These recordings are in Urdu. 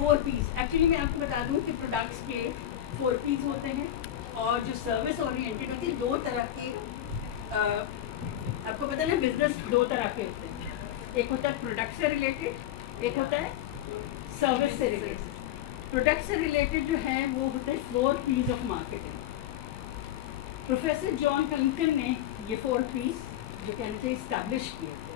4 P's ایکچولی میں آپ کو بتا دوں کہ پروڈکٹس کے 4 P's ہوتے ہیں، اور جو سروس اورینٹیڈ ہوتی ہے دو طرح کے. آپ کو پتہ ہے نا بزنس دو طرح کے ہوتے ہیں، ایک ہوتا ہے پروڈکٹ سے ریلیٹڈ، ایک ہوتا ہے سروس سے ریلیٹڈ. پروڈکٹ سے ریلیٹڈ جو ہے وہ ہوتے ہیں 4 P's آف مارکیٹنگ. پروفیسر جان کلنگٹن نے یہ 4 P's جو کہنا چاہیے اسٹیبلش کیے تھے،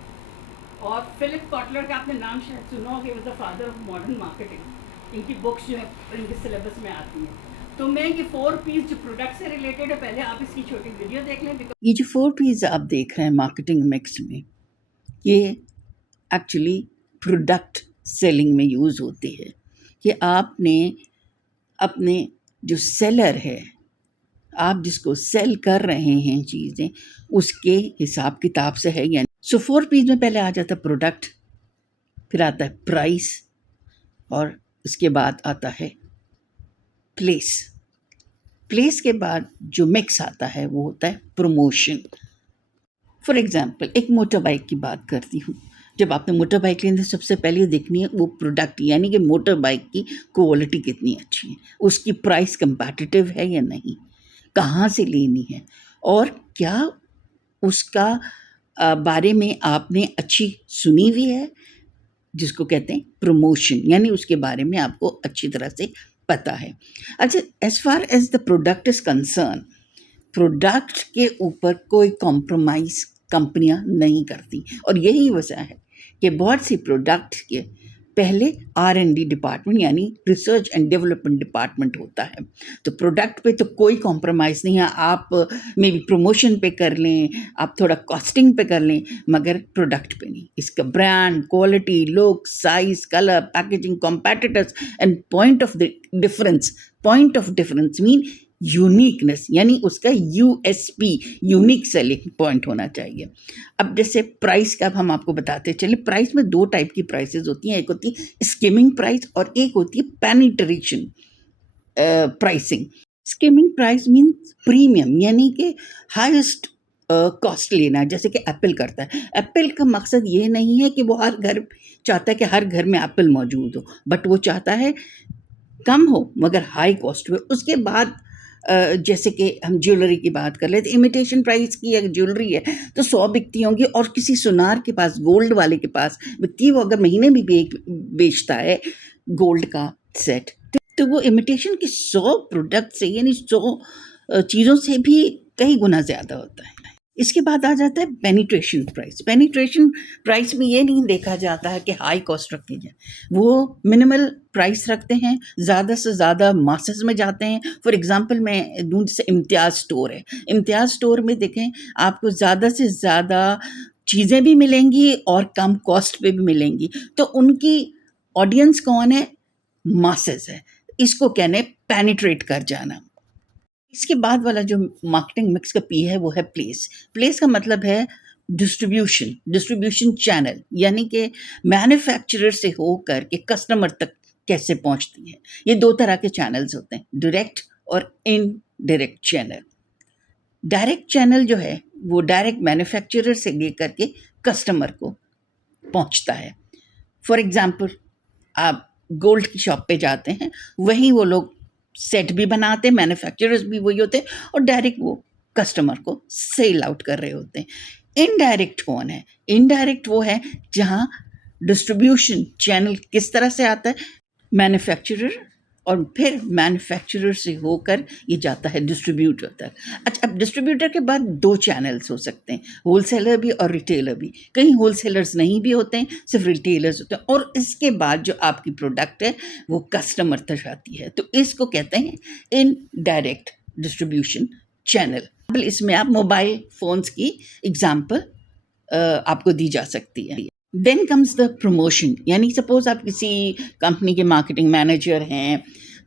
اور فلپ کاٹلر کا آپ نے نام شاید سنا ہوگا، وہ the father of modern marketing. ان کی بکس جو ہے ان کے سلیبس میں آتی ہیں. تو میں یہ 4 P's جو پروڈکٹ سے ریلیٹڈ ہے، پہلے آپ اس کی چھوٹی ویڈیو دیکھ لیں. یہ جو 4 P's آپ دیکھ رہے ہیں مارکیٹنگ مکس میں، یہ ایکچولی پروڈکٹ سیلنگ میں یوز ہوتی ہے کہ آپ نے اپنے جو سیلر ہے، آپ جس کو سیل کر رہے ہیں چیزیں، اس کے حساب کتاب سے ہے. یعنی 4 P's میں پہلے آ جاتا ہے پروڈکٹ، پھر آتا ہے پرائس، اور اس کے بعد آتا ہے پلیس. پلیس کے بعد جو مکس آتا ہے وہ ہوتا ہے پروموشن. فار ایگزامپل ایک موٹر بائک کی بات کرتی ہوں. جب آپ نے موٹر بائک لینی ہے، سب سے پہلے دیکھنی ہے وہ پروڈکٹ، یعنی کہ موٹر بائک کی کوالٹی کتنی اچھی ہے، اس کی پرائس کمپیٹیٹیو ہے یا نہیں، کہاں سے لینی ہے، اور کیا اس کا بارے میں آپ نے اچھی سنی ہوئی ہے، جس کو کہتے ہیں پروموشن، یعنی اس کے بارے میں آپ کو اچھی طرح سے پتہ ہے. اچھا، as far as the product is concern, product کے اوپر کوئی کمپرومائز کمپنیاں نہیں کرتی، اور یہی وجہ ہے کہ بہت سی پروڈکٹ کے پہلے R&D ڈپارٹمنٹ یعنی ریسرچ اینڈ ڈیولپمنٹ ڈپارٹمنٹ ہوتا ہے. تو پروڈکٹ پہ تو کوئی کمپرومائز نہیں ہے، آپ میں بھی پروموشن پہ کر لیں، آپ تھوڑا کاسٹنگ پہ کر لیں، مگر پروڈکٹ پہ نہیں. اس کا brand, quality, look, size, colour, packaging, competitors and point of difference. Point of difference مین یونیکنیس، یعنی اس کا USP، یونیک سیلنگ پوائنٹ ہونا چاہیے. اب جیسے پرائس کا اب ہم آپ کو بتاتے چلیں. پرائس میں 2 ٹائپ کی پرائسز ہوتی ہیں، ایک ہوتی ہے اسکیمنگ پرائس اور ایک ہوتی ہے penetration pricing. Skimming price means premium, یعنی کہ ہائیسٹ کاسٹ لینا، جیسے کہ ایپل کرتا ہے. ایپل کا مقصد یہ نہیں ہے کہ وہ ہر گھر چاہتا ہے کہ ہر گھر میں ایپل موجود ہو، بٹ وہ چاہتا ہے کم ہو مگر ہائی کاسٹ ہو. اس کے بعد جیسے کہ ہم جیولری کی بات کر لیتے، امیٹیشن پرائس کی اگر جیولری ہے تو 100 بکتی ہوں گی، اور کسی سونار کے پاس، گولڈ والے کے پاس بکتی ہے، وہ اگر مہینے بھی بیچتا ہے گولڈ کا سیٹ، تو وہ امیٹیشن کی 100 پروڈکٹ سے، یعنی 100 چیزوں سے بھی کئی گنا زیادہ ہوتا ہے. اس کے بعد آ جاتا ہے پینیٹریشن پرائس. پینیٹریشن پرائس میں یہ نہیں دیکھا جاتا ہے کہ ہائی کاسٹ رکھی جائے، وہ منیمل پرائس رکھتے ہیں، زیادہ سے زیادہ ماسز میں جاتے ہیں. فار ایگزامپل میں دوں، جیسے امتیاز اسٹور ہے، امتیاز اسٹور میں دیکھیں آپ کو زیادہ سے زیادہ چیزیں بھی ملیں گی اور کم کاسٹ پہ بھی ملیں گی. تو ان کی آڈینس کون ہے؟ ماسز ہے. اس کو کہنے پینیٹریٹ کر جانا. اس کے بعد والا جو مارکیٹنگ مکس کا پی ہے وہ ہے پلیس. پلیس کا مطلب ہے ڈسٹریبیوشن چینل، یعنی کہ مینوفیکچرر سے ہو کر کے کسٹمر تک کیسے پہنچتی ہے. یہ 2 طرح کے چینلز ہوتے ہیں، ڈائریکٹ اور انڈائریکٹ چینل. ڈائریکٹ چینل جو ہے وہ ڈائریکٹ مینوفیکچرر سے لے کر کے کسٹمر کو پہنچتا ہے. فار ایگزامپل آپ گولڈ کی شاپ پہ جاتے ہیں، وہیں وہ لوگ سیٹ بھی بناتے ہیں، مینوفیکچررز بھی وہی ہوتے ہیں، اور ڈائریکٹ وہ کسٹمر کو سیل آؤٹ کر رہے ہوتے ہیں. انڈائریکٹ کون ہے؟ انڈائریکٹ وہ ہے جہاں ڈسٹریبیوشن چینل کس طرح سے آتا ہے، مینوفیکچرر، اور پھر مینوفیکچرر سے ہو کر یہ جاتا ہے ڈسٹریبیوٹر تک. اچھا، اب ڈسٹریبیوٹر کے بعد 2 چینلز ہو سکتے ہیں، ہول سیلر بھی اور ریٹیلر بھی. کہیں ہول سیلرز نہیں بھی ہوتے ہیں، صرف ریٹیلرز ہوتے ہیں. اور اس کے بعد جو آپ کی پروڈکٹ ہے وہ کسٹمر تک آتی ہے، تو اس کو کہتے ہیں انڈائریکٹ ڈسٹریبیوشن چینل. اس میں آپ موبائل فونز کی اگزامپل آپ کو دی جا سکتی ہے. دین کمز دا پروموشن، یعنی سپوز آپ کسی کمپنی کے مارکیٹنگ مینیجر ہیں،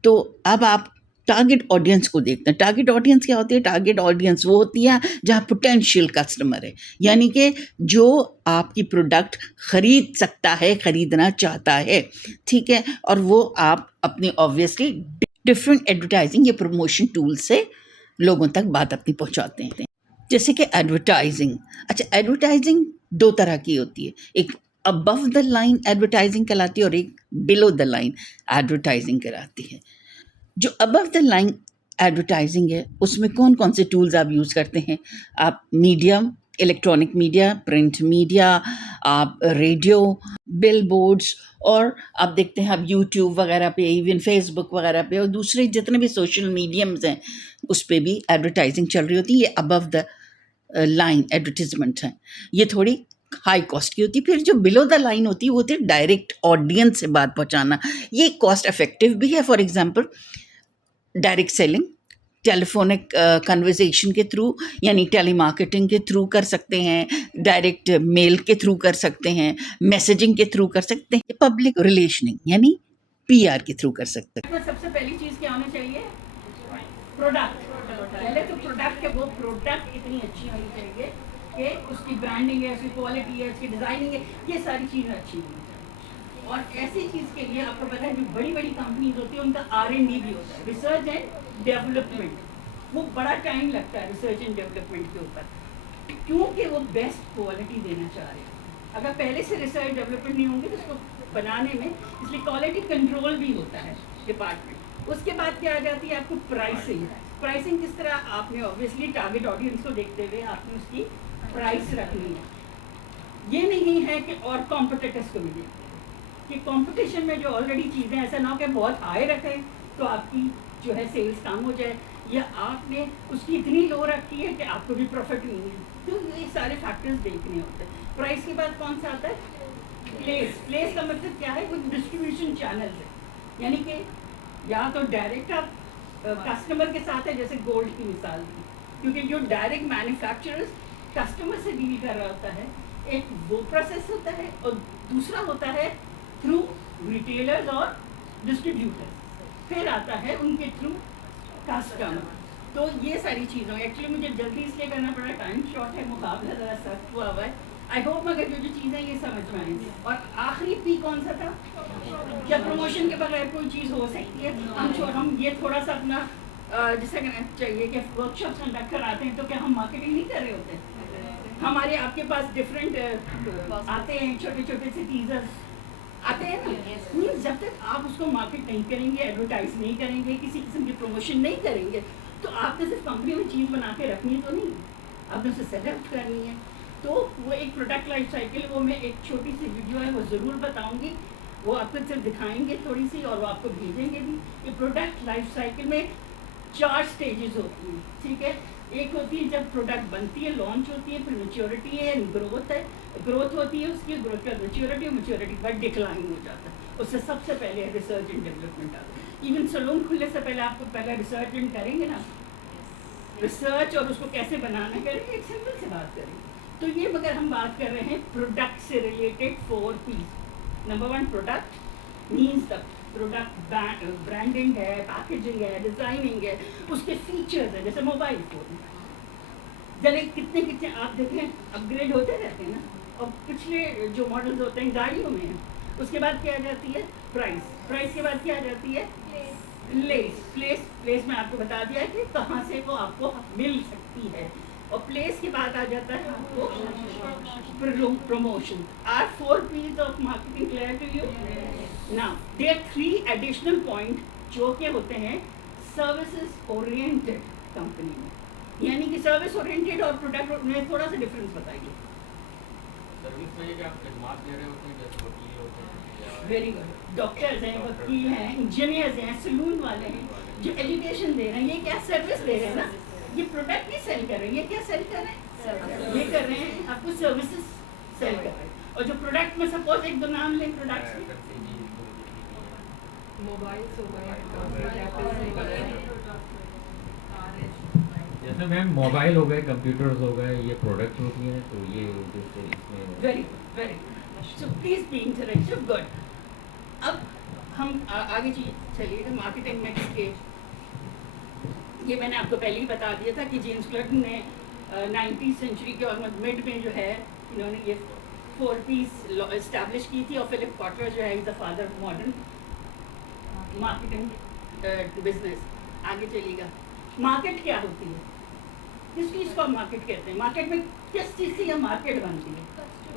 تو اب آپ ٹارگیٹ آڈینس کو دیکھتے ہیں. ٹارگیٹ آڈینس کیا ہوتی ہے؟ ٹارگیٹ آڈینس وہ ہوتی ہے جہاں پوٹینشیل کسٹمر ہے، یعنی کہ جو آپ کی پروڈکٹ خرید سکتا ہے، خریدنا چاہتا ہے، ٹھیک ہے. اور وہ آپ اپنی آبویسلی ڈفرینٹ ایڈورٹائزنگ یا پروموشن ٹول سے لوگوں تک بات اپنی پہنچاتے ہیں. جیسے کہ ایڈورٹائزنگ. اچھا، ایڈورٹائزنگ 2 طرح کی ہوتی ہے، ایک ابو دا لائن ایڈورٹائزنگ کہلاتی ہے اور ایک بلو دا لائن ایڈورٹائزنگ کہلاتی ہے. جو ابو دا لائن ایڈورٹائزنگ ہے اس میں کون کون سے ٹولز آپ یوز کرتے ہیں؟ آپ media, electronic media, print media, آپ ریڈیو، بل بورڈز، اور آپ دیکھتے ہیں اب یوٹیوب وغیرہ پہ، ایون فیس بک وغیرہ پہ، اور دوسرے جتنے بھی سوشل میڈیمز ہیں اس پہ بھی ایڈورٹائزنگ چل رہی ہوتی ہے. یہ ابو دا لائن ایڈورٹیزمنٹ ہیں. یہ تھوڑی ہائی کاسٹ کی ہوتی ہے. پھر جو بلو دا لائن ہوتی ہے وہ ہوتی ہے ڈائریکٹ آڈینس سے بات پہنچانا. یہ کاسٹ افیکٹو بھی ہے. For example direct selling telephonic conversation کے تھرو، یعنی ٹیلی مارکیٹنگ کے تھرو کر سکتے ہیں، ڈائریکٹ میل کے تھرو کر سکتے ہیں، میسیجنگ کے تھرو کر سکتے ہیں، پبلک ریلیشننگ یعنی PR کے تھرو کر سکتے ہیں. سب سے پہلی چیز کیا ہونا چاہیے؟ پروڈکٹ. پہلے تو پروڈکٹ ہے، وہ پروڈکٹ اتنی اچھی ہونی چاہیے کہ اس کی برانڈنگ ہے، اس کی کوالٹی ہے، اس کی ڈیزائننگ ہے، یہ ساری چیزیں اچھی ہونی چاہیے. اور ایسی چیز کے لیے آپ کو پتہ ہے جو بڑی بڑی کمپنیز ہوتی ہیں ان کا R&D بھی ہوتا ہے، ریسرچ اینڈ ڈیولپمنٹ. وہ بڑا ٹائم لگتا ہے ریسرچ اینڈ ڈیولپمنٹ کے اوپر، کیونکہ وہ بیسٹ کوالٹی دینا چاہ رہے ہیں. اگر پہلے سے ریسرچ ڈیولپمنٹ نہیں ہوں گی تو اس کو بنانے میں، اس لیے کوالٹی کنٹرول بھی ہوتا ہے ڈپارٹمنٹ. اس کے بعد کیا آ جاتی ہے آپ کو پرائسنگ. پرائسنگ کس طرح؟ آپ نے اوبویسلی ٹارگیٹ آڈینس کو دیکھتے ہوئے آپ نے اس کی پرائس رکھنی ہے. یہ نہیں ہے کہ اور کمپٹیٹرس کو بھی دیکھتے ہیں کہ کمپٹیشن میں جو آلریڈی چیزیں، ایسا نہ ہو کہ بہت ہائی رکھیں تو آپ کی جو ہے سیلز کم ہو جائے، یا آپ نے اس کی اتنی لو رکھی ہے کہ آپ کو بھی پروفٹ نہیں ہے. تو یہ سارے فیکٹرز دیکھنے ہوتے ہیں. پرائس کے بعد کون سا آتا ہے؟ پلیس. پلیس کا مطلب کیا ہے؟ وہ ڈسٹریبیوشن چینل ہے، یعنی کہ یا تو ڈائریکٹ آپ کسٹمر کے ساتھ ہے، جیسے گولڈ کی مثال تھی، کیونکہ جو ڈائریکٹ مینوفیکچررز کسٹمر سے ڈیل کر رہا ہوتا ہے، ایک وہ پروسیس ہوتا ہے، اور دوسرا ہوتا ہے تھرو ریٹیلرز اور ڈسٹریبیوٹرز، پھر آتا ہے ان کے تھرو کسٹمر. تو یہ ساری چیزیں ایکچولی مجھے جلدی اس لیے کرنا پڑا، ٹائم شارٹ ہے، مقابلہ ذرا سخت ہوا ہوا ہے. آئی ہوپ مگر جو چیزیں یہ سمجھ میں آئیں. اور آخری پی کون سا تھا؟ کیا پروموشن کے بغیر کوئی چیز ہو سکتی ہے؟ ہم یہ تھوڑا سا اپنا جیسا کہنا چاہیے کہ ورک شاپس کنڈکٹ کراتے ہیں تو کیا ہم مارکیٹنگ نہیں کر رہے ہوتے ہیں؟ ہمارے آپ کے پاس ڈفرینٹ آتے ہیں، چھوٹے چھوٹے سے ٹیزرز آتے ہیں نا. جب تک آپ اس کو مارکیٹ نہیں کریں گے، ایڈورٹائز نہیں کریں گے، کسی قسم کی پروموشن نہیں کریں گے، تو آپ نے صرف کمپنی میں چیز بنا کے رکھنی تو نہیں، آپ نے اسے سیل آؤٹ کرنی ہے. تو وہ ایک پروڈکٹ لائف سائیکل، وہ میں ایک چھوٹی سی ویڈیو ہے وہ ضرور بتاؤں گی، وہ آپ کو صرف دکھائیں گے تھوڑی سی، اور وہ آپ کو بھیجیں گے بھی. یہ پروڈکٹ لائف سائیکل میں 4 سٹیجز ہوتی ہیں، ٹھیک ہے. ایک ہوتی ہے جب پروڈکٹ بنتی ہے، لانچ ہوتی ہے، پھر میچیورٹی ہے، گروتھ ہے، گروتھ ہوتی ہے اس کی، گروتھ کا میچیورٹی، اور میچیورٹی کے بعد ڈکلائن ہو جاتا ہے. اس سے سب سے پہلے ریسرچ اینڈ ڈیولپمنٹ آتا ہے. ایون سلون کھلنے سے پہلے آپ کو پہلے ریسرچ اینڈ کریں گے نا، ریسرچ اور اس کو کیسے بنانا کریں گے، ایک سمپل سے بات کریں گے. تو یہ مگر ہم بات کر رہے ہیں پروڈکٹ سے related 4 P's. Number 1 product means the product branding ہے، پیکیجنگ ہے، ڈیزائننگ ہے، اس کے فیچرز ہیں. جیسے موبائل فون جلے کتنے آپ دیکھیں اپ گریڈ ہوتے رہتے ہیں نا، اور پچھلے جو ماڈلز ہوتے ہیں گاڑیوں میں ہیں. اس کے بعد کیا آ جاتی ہے؟ پرائس. پرائس کے بعد کیا آ جاتی ہے؟ پلیس میں آپ کو بتا دیا کہ کہاں سے وہ آپ کو مل سکتی ہے. اور پلیس کے بعد آ جاتا ہے آپ کو promotion. Are 4 P's of marketing clear to you? Now, there are 3 additional points جو کہ ہوتے ہیں سروسز اورینٹڈ کمپنی میں. یعنی کہ سروس اورینٹڈ اور پروڈکٹ میں تھوڑا سا ڈفرینس بتائیے. سروس میں یہ کہ آپ خدمات دے رہے ہوتے ہیں، جیسے وکیل ہوتے ہیں، ویری گڈ. ڈاکٹرز ہیں، وکیل ہیں، انجینئرز ہیں، سلون والے ہیں، جو ایجوکیشن دے رہے ہیں، یہ کیا سروس دے رہے ہیں نا. یہ پروڈکٹ نہیں سیل کر رہے ہیں، یہ کیا سیل کر رہے ہیں؟ یہ کر رہے ہیں آپ کو سروسز سیل کر رہے ہیں. اور جو پروڈکٹ میں سپوز ایک دو نام لیں پروڈکٹس کے، موبائلس ہو گئے، جیسے میم موبائل ہو گئے، کمپیوٹرز ہو گئے، یہ پروڈکٹ ہوتی ہیں. تو یہ جیسے اس میں very good very good. So please be interactive. Good. اب ہم آگے چلیے گا مارکیٹنگ میکس کے. یہ میں نے آپ کو پہلے ہی بتا دیا تھا کہ جیمس کلرٹن نے 19th سینچری کے آلموسٹ مڈ میں جو ہے انہوں نے یہ 4 P's اسٹیبلش کی تھی. اور فلپ کاٹلر جو ہے is the father of modern marketing business. آگے چلیے گا. مارکیٹ کیا ہوتی ہے؟ کس چیز کو ہم مارکیٹ کہتے ہیں؟ مارکیٹ میں کس چیز سے یہ مارکیٹ بنتی ہے؟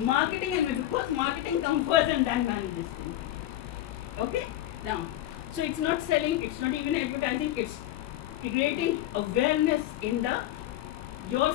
Marketing and because marketing comes first and then manage this thing. Okay? Now, so it's not selling, it's not even advertising, it's creating awareness in the your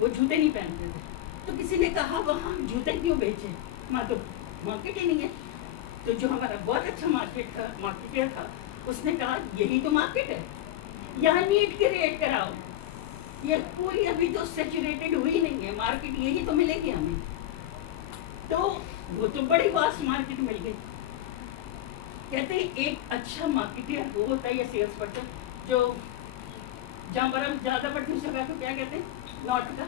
وہ جوتے نہیں پہنتے تھے. تو کسی نے کہا وہاں جوتے کیوں بیچے, وہاں تو مارکیٹ ہی نہیں ہے. تو جو ہمارا بہت اچھا مارکیٹر تھا اس نے کہا یہی تو مارکیٹ ہے, یہاں نیٹ کریٹ کراؤ, یہ پوری ابھی تو سیچوریٹڈ ہوئی نہیں ہے مارکیٹ, یہی تو ملے گی ہمیں. تو وہ تو بڑی واسٹ مارکیٹ مل گئی. کہتے ہیں ایک اچھا مارکیٹر وہ ہوتا ہے یا سیلس پرسن جو جہاں برف زیادہ پڑتی ہے اس جگہ کو کیا کہتے ہیں, نارتھ کا,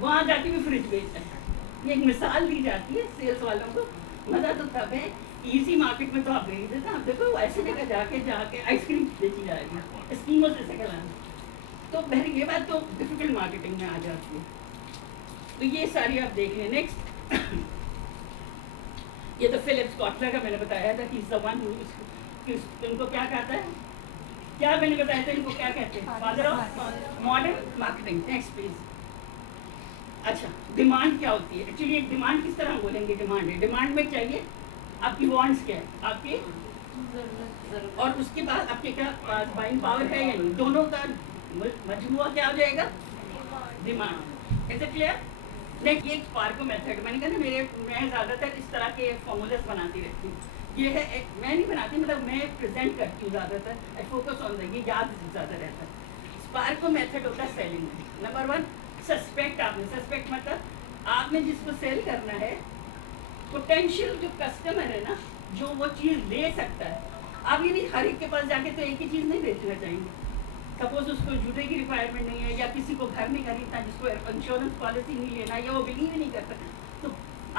وہاں جا کے بھی فریج بیچتا ہے. یہ ایک مثال دی جاتی ہے سیلس والوں کو. مزہ تو تب ہے ایزی مارکیٹ میں تو آپ بیچ دیتے ہیں, آپ دیکھو ایسی جگہ جا کے آئس کریم بیچی جائے گی اسکیموں سے کرانا. تو بہر یہ بات تو ڈیفیکلٹ مارکیٹنگ میں آ جاتی ہے. تو یہ ساری آپ دیکھ لیں. نیکسٹ یہ تو فلپس کاٹلر کا میں نے بتایا تھا کہ زبان ان کو کیا کہتا ہے, کیا میں نے بتایا تھا ان کو کیا کہتے ہیں, father of modern marketing. Next please. اچھا ڈیمانڈ کیا ہوتی ہے ایکچولی, ایک ڈیمانڈ کس طرح بولیں گے, ڈیمانڈ ہے, ڈیمانڈ میں چاہیے آپ کی وانٹس کیا ہے, آپ کی اور اس کے بعد آپ کے کیا پاس بائنگ پاور ہے یا نہیں, دونوں کا مجموعہ کیا ہو جائے گا, demand. Is it clear? Next یہ اسپارکو میتھڈ, میں نے کہا نا میں زیادہ تر اس طرح کے فارمولاز بناتی رہتی ہوں. یہ ہے میں نہیں بناتی, مطلب میں پریزنٹ کرتی ہوں زیادہ تر, آئی فوکس آن یہ یاد زیادہ رہتا ہے. اسپارکو میتھڈ ہوتا ہے سیلنگ میں. Number 1 suspect. آپ نے سسپیکٹ مطلب آپ نے جس کو سیل کرنا ہے پوٹینشیل جو کسٹمر ہے نا, جو وہ چیز لے سکتا ہے. آپ یہ نہیں ہر ایک کے پاس جا کے تو ایک ہی چیز نہیں بیچنا چاہیں گے. سپوز اس کو جوتے کی ریکوائرمنٹ نہیں ہے, یا کسی کو گھر نہیں خریدنا, جس کو انشورنس پالیسی نہیں لینا, یا وہ بلیو ہی نہیں کرتا, تو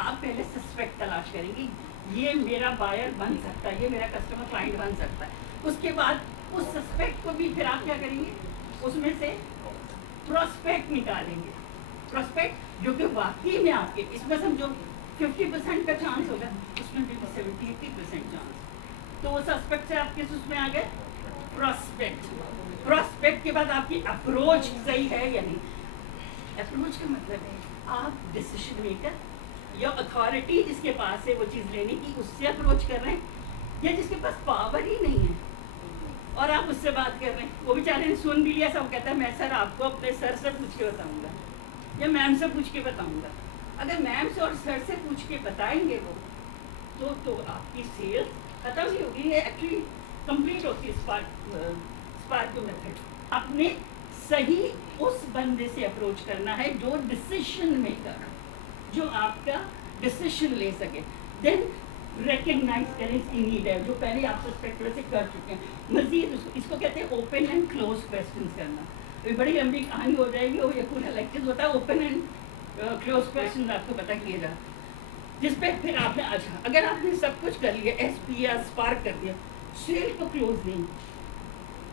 آپ پہلے سسپیکٹ تلاش کریں گے یہ میرا بائر بن سکتا ہے, یہ میرا کسٹمر کلائنٹ بن سکتا ہے. اس کے بعد اس سسپیکٹ کو بھی پھر آپ کیا کریں گے, اس میں سے پروسپیکٹ نکالیں گے. پروسپیکٹ جو کہ واقعی میں آپ کے اس میں سمجھو 50% کا چانس ہوگا, اس میں بھی 70-80% چانس. تو وہ سسپیکٹ سے آپ کس اس میں آ گئے, پروسپیکٹ. پروسپیکٹ کے بعد آپ کی اپروچ صحیح ہے یا نہیں. اپروچ کا مطلب ہے آپ ڈیسیشن میکر یا اتھارٹی جس کے پاس ہے وہ چیز لینے کی, اس سے اپروچ کر رہے ہیں, یا جس کے پاس پاور ہی نہیں ہے اور آپ اس سے بات کر رہے ہیں. وہ بیچارے نے سن بھی لیا, سب کہتا ہے میں سر آپ کو اپنے سر سے پوچھ کے بتاؤں گا یا میم سے پوچھ کے بتاؤں گا. اگر میم سے اور سر سے پوچھ کے بتائیں گے وہ تو آپ کی سیل ختم ہی ہوگی. یہ ایکچولی کمپلیٹ ہوتی ہے اسپارکو میتھڈ. اپنے صحیح اس بندے سے اپروچ کرنا ہے جو ڈسیشن میکر, جو آپ کا ڈسیشن لے سکے. دین ریکگنائز کریں اس کی نیڈ ہے, جو پہلے آپ سسپیکٹ سے کر چکے ہیں. مزید اس کو کہتے ہیں اوپن اینڈ کلوز کویسچنس کرنا. بڑی لمبی کہانی ہو جائے گی, اور یہ پورا لیکچر ہوتا ہے اوپن اینڈ کلوز کویسچنس آپ کو پتہ کیے جا, جس پہ پھر آپ نے اچھا اگر آپ نے سب کچھ کر لیا, ایس پی یا اسپارک کر دیا, سیل کو کلوز نہیں,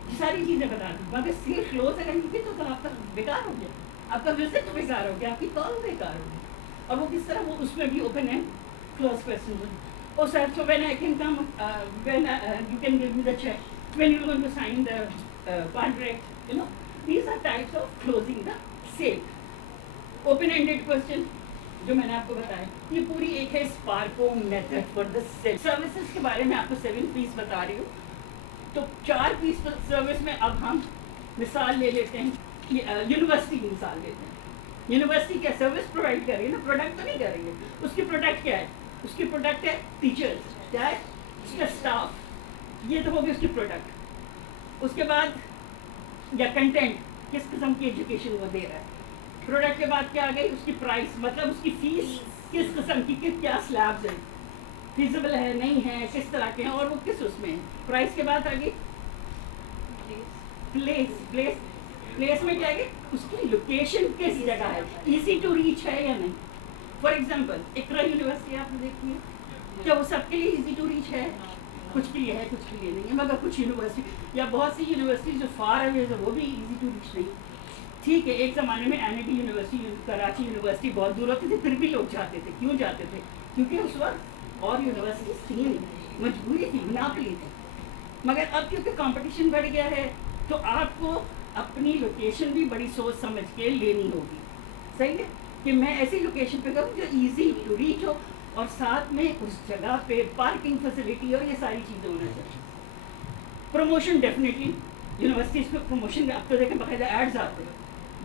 یہ ساری چیزیں بتا دیں, مگر سیل کلوز اگر نہیں کی تو آپ کا بیکار ہو گیا, آپ کا وزٹ بیکار ہو گیا, آپ کی کال بیکار ہو گئی. اور وہ کس طرح, وہ اس میں بھی open and close questions. Oh sir, so when I can come, when you can give me the check, when you're going to sign the contract, you know, these are types of closing the sale. Open-ended question, جو میں نے آپ کو بتایا, یہ پوری ایک ہے اسپارکو method for the sale. Services کے بارے میں آپ کو 7 پیس بتا رہی ہوں, تو 4 پیس سروس میں اب ہم مثال لے لیتے ہیں, یونیورسٹی کی مثال لیتے ہیں. یونیورسٹی کیا سروس پرووائڈ کر رہی ہے نا, پروڈکٹ تو نہیں کر رہی ہے. اس کی پروڈکٹ کیا ہے, اس کی پروڈکٹ ہے ٹیچرز, کیا ہے اس کا اسٹاف, یہ تو ہوگی اس کی پروڈکٹ. اس کے بعد یا کنٹینٹ, کس قسم کی ایجوکیشن وہ دے رہا ہے. پروڈکٹ کے بعد کیا آ گئی, اس کی پرائس, مطلب اس کی فیس کس قسم کی, کیا سلیبز ہیں, فیزیبل ہے نہیں ہے, کس طرح کے ہیں, اور وہ کس اس میں ہے. پرائس کے بعد آ گئی پلیس میں کیا ہے, اس کی لوکیشن کس جگہ ہے, ایزی ٹو ریچ ہے یا نہیں. فار ایگزامپل اقرا یونیورسٹی آپ نے دیکھی ہے, کیا وہ سب کے لیے ایزی ٹو ریچ ہے, کچھ کے لیے ہے کچھ کے لیے نہیں ہے. مگر کچھ یونیورسٹی یا بہت سی یونیورسٹی جو فار اوے ہے وہ بھی ایزی ٹو ریچ نہیں. ٹھیک ہے, ایک زمانے میں N I T university, Karachi university بہت دور ہوتی تھی, پھر بھی لوگ جاتے تھے. کیوں جاتے تھے, کیونکہ اس وقت اور یونیورسٹیز تھیں نہیں, مجبوری تھی, مناپلی تھی. مگر اب کیونکہ کمپٹیشن بڑھ گیا ہے تو آپ کو اپنی لوکیشن بھی بڑی سوچ سمجھ کے لینی ہوگی. صحیح ہے کہ میں ایسی لوکیشن پہ کروں جو ایزی ٹو ریچ ہو, اور ساتھ میں اس جگہ پہ پارکنگ فیسلٹی اور یہ ساری چیزیں ہونا چاہیے. پروموشن ڈیفینیٹلی یونیورسٹیز پہ پروموشن, اب تو دیکھیں باقاعدہ ایڈز آتے ہیں,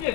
5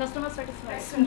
Customer satisfaction.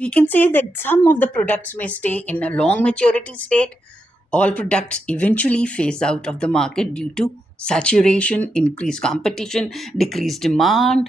We can say that some of the products may stay in a long maturity state. All products eventually phase out of the market due to saturation, increased competition, decreased demand,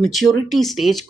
maturity stage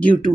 due to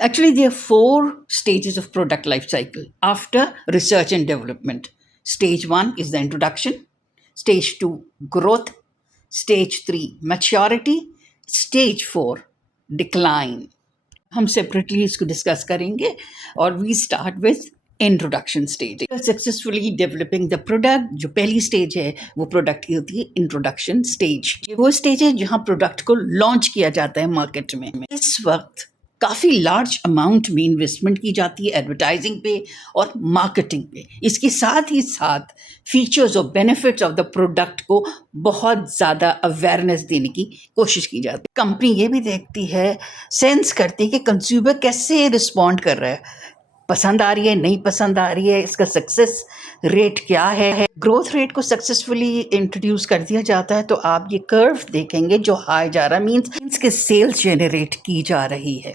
Actually, there are 4 stages of product life cycle after research and development. Stage 1 is the introduction. Stage 2, growth. Stage 3, maturity. Stage 4, decline. ہم سیپریٹلی اس کو ڈسکس کریں گے. اور we start with introduction stage. Successfully developing the product. جو پہلی اسٹیج ہے وہ پروڈکٹ کی ہوتی ہے انٹروڈکشن اسٹیج. یہ وہ اسٹیج ہے جہاں پروڈکٹ کو لانچ کیا جاتا ہے مارکیٹ میں. اس وقت کافی لارج اماؤنٹ میں انویسٹمنٹ کی جاتی ہے ایڈورٹائزنگ پہ اور مارکیٹنگ پہ. اس کے ساتھ ہی ساتھ فیچرز اور بینیفٹس آف دا پروڈکٹ کو بہت زیادہ اویئرنیس دینے کی کوشش کی جاتی ہے. کمپنی یہ بھی دیکھتی ہے، سینس کرتی ہے کہ کنزیومر کیسے رسپونڈ کر رہا ہے، پسند آ رہی ہے، نہیں پسند آ رہی ہے، اس کا سکسیس ریٹ کیا ہے. گروتھ ریٹ کو سکسیسفلی انٹروڈیوس کر دیا جاتا ہے تو آپ یہ کرو دیکھیں گے جو ہائی جا رہا مینس کے سیلز جنریٹ کی جا رہی ہے.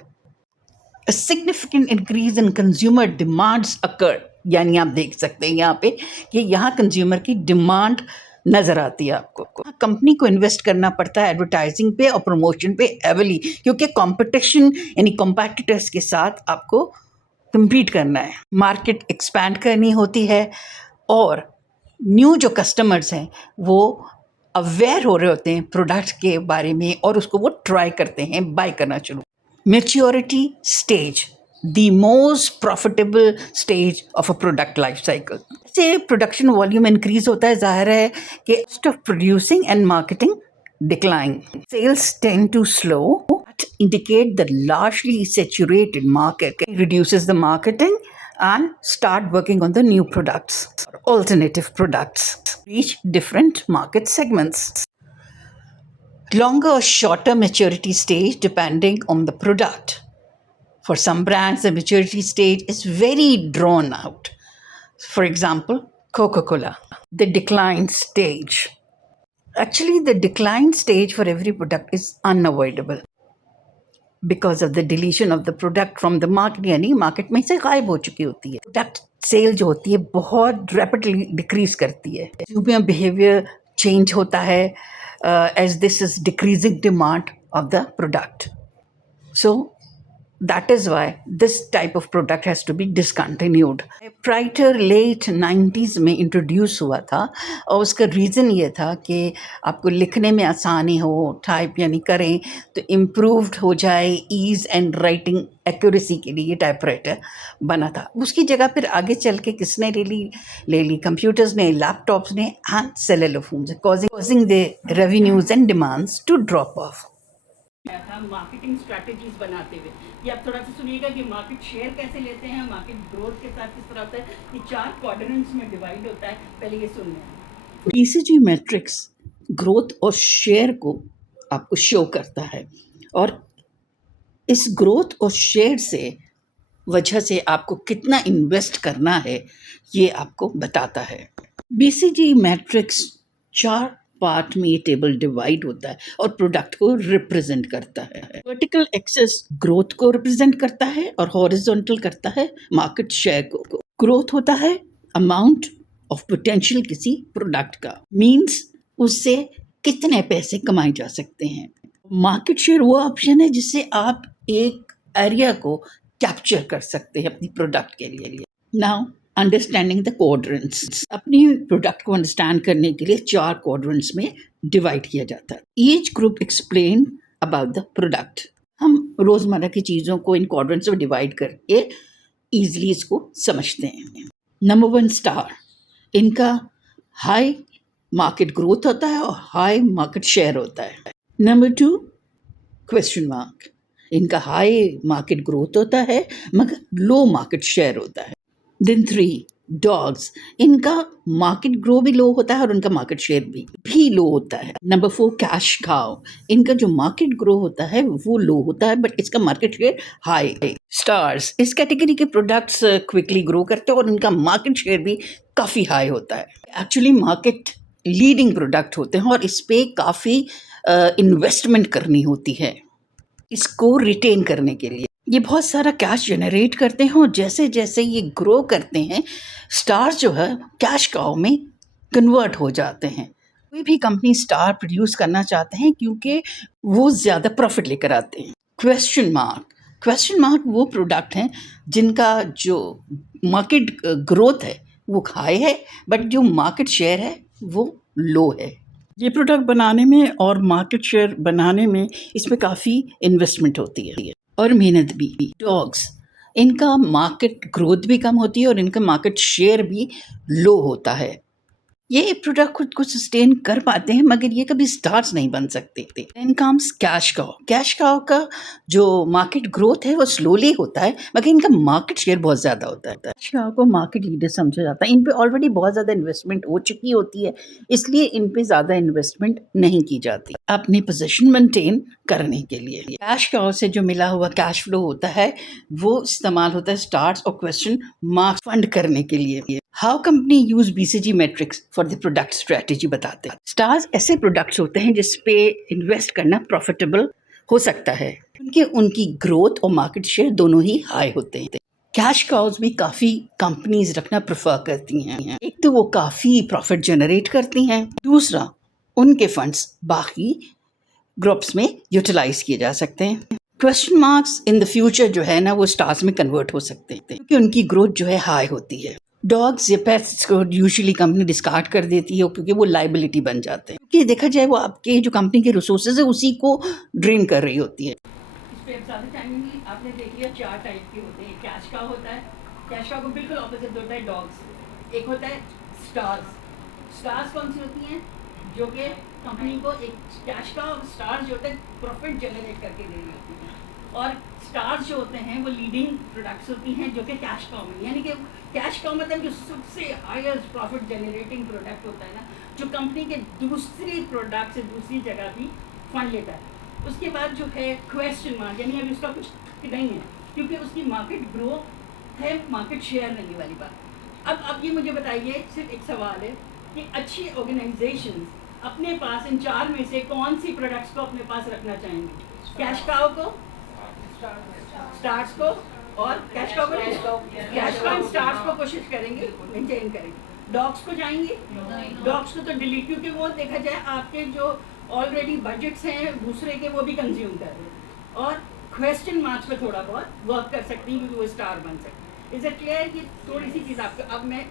A significant increase in consumer demands occurred. یعنی آپ دیکھ سکتے ہیں یہاں پہ کہ یہاں کنزیومر کی ڈیمانڈ نظر آتی ہے آپ کو. کمپنی کو انویسٹ کرنا پڑتا ہے ایڈورٹائزنگ پہ اور پروموشن پہ ایولی، کیونکہ کمپٹیشن یعنی کمپیٹیٹرس کے ساتھ آپ کو کمپیٹ کرنا ہے، مارکیٹ ایکسپینڈ کرنی ہوتی ہے. اور نیو جو کسٹمرز ہیں وہ اویئر ہو رہے ہوتے ہیں پروڈکٹ کے بارے میں اور اس کو وہ ٹرائی کرتے ہیں، بائی کرنا شروع. Maturity stage, the most profitable stage of a product life cycle. سے پروڈکشن والیوم انکریز ہوتا ہے، ظاہر ہے کہ cost of producing and marketing decline. Sales tend to slow but indicate the largely saturated market. It reduces the marketing and start working on the new products, alternative products, reach different market segments. Longer or shorter maturity stage depending on the product. For some brands, the maturity stage is very drawn out. For example, Coca-Cola. The decline stage. Actually, the decline stage for every product is unavoidable because of the deletion of the product from the market. یعنی مارکیٹ میں سے غائب ہو چکی ہوتی ہے. پروڈکٹ سیل جو ہوتی ہے بہت ریپڈلی ڈکریز کرتی ہے. کنزیومر بیہیویئر چینج ہوتا ہے as this is decreasing demand of the product. So that is why this type of product has to be discontinued. Prior late 90s میں انٹروڈیوس ہوا تھا اور اس کا ریزن یہ تھا کہ آپ کو لکھنے میں آسانی ہو، ٹائپ یعنی کریں تو امپرووڈ ہو جائے، ایز اینڈ رائٹنگ ایکوریسی کے لیے یہ ٹائپ رائٹر بنا تھا. اس کی جگہ پھر آگے چل کے کس نے لے لی؟ کمپیوٹرز نے، لیپ ٹاپس نے and cellular phones, causing the revenues and demands to drop off. تھا مارکیٹنگ اسٹریٹجیز بناتے ہوئے. یہ آپ تھوڑا سا سنیے گا کہ مارکیٹ شیئر کیسے لیتے ہیں، مارکیٹ گروتھ کے ساتھ کس طرح ہوتا ہے. یہ 4 کوارٹرنٹس میں ڈیوائڈ ہوتا ہے. پہلے یہ سن لیں. BCG میٹرکس گروتھ اور شیئر کو آپ کو شو کرتا ہے اور اس گروتھ اور شیئر سے وجہ سے آپ کو کتنا انویسٹ کرنا ہے یہ آپ کو بتاتا ہے. BCG میٹرکس 4 پارٹ میں یہ ٹیبل ڈیوائڈ ہوتا ہے اور پروڈکٹ کو ریپرزینٹ کرتا ہے. ورٹیکل ایکسس گروتھ کو ریپرزینٹ کرتا ہے اور ہاریزونٹل کرتا ہے مارکیٹ شیئر کو. گروتھ ہوتا ہے اماؤنٹ آف پوٹینشیل کسی پروڈکٹ کا، مینس اس سے کتنے پیسے کمائے جا سکتے ہیں. مارکیٹ شیئر وہ آپشن ہے جس سے آپ ایک ایریا کو کیپچر کر سکتے ہیں اپنی پروڈکٹ کے لیے. Now understanding the quadrants. اپنی پروڈکٹ کو انڈرسٹینڈ کرنے کے لیے 4 کوڈرنٹس میں ڈیوائڈ کیا جاتا ہے. Each group explain about the product. ہم روزمرہ کی چیزوں کو ان کوڈرنٹس میں ڈیوائڈ کر کے ایزلی اس کو سمجھتے ہیں. نمبر 1 اسٹار، ان کا ہائی مارکیٹ گروتھ ہوتا ہے اور ہائی مارکیٹ شیئر ہوتا ہے. نمبر 2 کویسچن مارک، ان کا ہائی مارکیٹ گروتھ ہوتا ہے مگر لو مارکیٹ شیئر ہوتا ہے. دین 3 ڈاگس، ان کا مارکیٹ گرو بھی لو ہوتا ہے اور ان کا مارکیٹ شیئر بھی لو ہوتا ہے. نمبر 4 کیش کاؤ، ان کا جو مارکیٹ گرو ہوتا ہے وہ لو ہوتا ہے بٹ اس کا مارکیٹ شیئر ہائی. اسٹارز، اس کیٹیگری کے پروڈکٹس کوئکلی گرو کرتے ہیں اور ان کا مارکیٹ شیئر بھی کافی ہائی ہوتا ہے. ایکچولی مارکیٹ لیڈنگ پروڈکٹ ہوتے ہیں اور اس پہ کافی انویسٹمنٹ کرنی ہوتی ہے اس کو ریٹین کرنے کے لیے. یہ بہت سارا کیش جنریٹ کرتے ہیں اور جیسے جیسے یہ گرو کرتے ہیں اسٹار جو ہے کیش کاؤ میں کنورٹ ہو جاتے ہیں. کوئی بھی کمپنی اسٹار پروڈیوس کرنا چاہتے ہیں کیونکہ وہ زیادہ پروفٹ لے کر آتے ہیں. کویسچن مارک وہ پروڈکٹ ہیں جن کا جو مارکیٹ گروتھ ہے وہ ہائی ہے بٹ جو مارکیٹ شیئر ہے وہ لو ہے. یہ پروڈکٹ بنانے میں اور مارکیٹ شیئر بنانے میں اس میں کافی انویسٹمنٹ ہوتی ہے. اور محنت بھی. ڈاگس ان کا مارکیٹ گروتھ بھی کم ہوتی ہے اور ان کا مارکیٹ شیئر بھی لو ہوتا ہے. یہ پروڈکٹ خود کو سسٹین کر پاتے ہیں مگر یہ کبھی سٹارز نہیں بن سکتے. Then comes cash cow. Cash cow کا جو مارکیٹ گروتھ ہے وہ سلولی ہوتا ہے مگر ان کا مارکیٹ شیئر بہت زیادہ ہوتا ہے. کیش کاؤ کو مارکیٹ لیڈر سمجھا جاتا ہے. ان پہ آلریڈی بہت زیادہ انویسٹمنٹ ہو چکی ہوتی ہے اس لیے ان پہ زیادہ انویسٹمنٹ نہیں کی جاتی اپنی پوزیشن مینٹین کرنے کے لیے. کیش کاؤ سے جو ملا ہوا کیش فلو ہوتا ہے وہ استعمال ہوتا ہے سٹارز اور کویسچن مارکس فنڈ کرنے کے لیے. How company use BCG matrix for the product strategy بتاتے ہیں. سٹارز ایسے پروڈکٹس ہوتے ہیں جس پہ انویسٹ کرنا پروفیٹیبل ہو سکتا ہے کیونکہ ان کی گروتھ اور مارکیٹ شیئر دونوں ہی ہائی ہوتے ہیں. کیش کاؤز بھی کافی کمپنیز رکھنا پریفر کرتی ہیں. ایک تو وہ کافی پروفٹ جنریٹ کرتی ہیں, دوسرا ان کے فنڈس باقی گروپس میں یوٹیلائز کیے جا سکتے ہیں. Question marks in the future جو ہے نا وہ سٹارز میں کنورٹ ہو سکتے ہیں کیونکہ ان کی گروتھ جو ہے ہائی ہوتی ہے. ڈاگس یا پیٹس کو یوزلی کمپنی ڈسکارڈ کر دیتی ہے کیونکہ وہ لائبلٹی بن جاتے ہیں. کیونکہ دیکھا جائے وہ آپ کے جو کمپنی کے ریسورسز ہیں اسی کو ڈرین کر رہی ہوتی ہے. اس پہ اب زیادہ ٹائم نہیں, آپ نے دیکھ لیا 4 ٹائپ کے ہوتے ہیں. کیش کاؤ ہوتا ہے, کیش کاؤ کو بالکل اپوزٹ ہوتا ہے ڈاگس. ایک ہوتا ہے سٹارز. سٹارز کون سی ہوتی ہیں جو کہ کمپنی کو ایک کیش کاؤ سٹارز جو ہوتے ہیں پروفٹ جنریٹ کر کے دے رہی ہوتی ہیں, اور سٹارز جو ہوتے ہیں وہ لیڈنگ پروڈکٹس ہوتی ہیں جو کہ کیش کاؤ میں, یعنی کہ کیش کاؤ مطلب جو سب سے ہائیسٹ پروفٹ جنریٹنگ پروڈکٹ ہوتا ہے نا, جو کمپنی کے دوسری پروڈکٹ سے دوسری جگہ بھی فنڈ لیتا ہے. اس کے بعد جو ہے کویسچن مارک, یعنی ابھی اس کا کچھ نہیں ہے کیونکہ اس کی مارکیٹ گرو ہے, مارکیٹ شیئر نہیں والی بات. اب یہ مجھے بتائیے, صرف ایک سوال ہے کہ اچھی آرگنائزیشنز اپنے پاس ان 4 میں سے کون سی پروڈکٹس کو اپنے پاس رکھنا چاہیں گے؟ کیش کاؤ کو, سٹارز کو, اور کیش کاؤ کو, کیش کاؤ سٹارز کو کوشش کریں گے مینٹین کریں گے. ڈاگس کو جائیں گے؟ ڈاگس کو تو ڈیلیٹ, کیونکہ وہ دیکھا جائے آپ کے جو آلریڈی بجٹس ہیں دوسرے کے وہ بھی کنزیوم کر رہے ہیں, اور کویسچن مارکس پہ تھوڑا بہت ورک کر سکتی ہیں کیونکہ وہ اسٹار بن سکتی ہے. از اٹ کلیئر کہ تھوڑی سی چیز آپ کو اب میں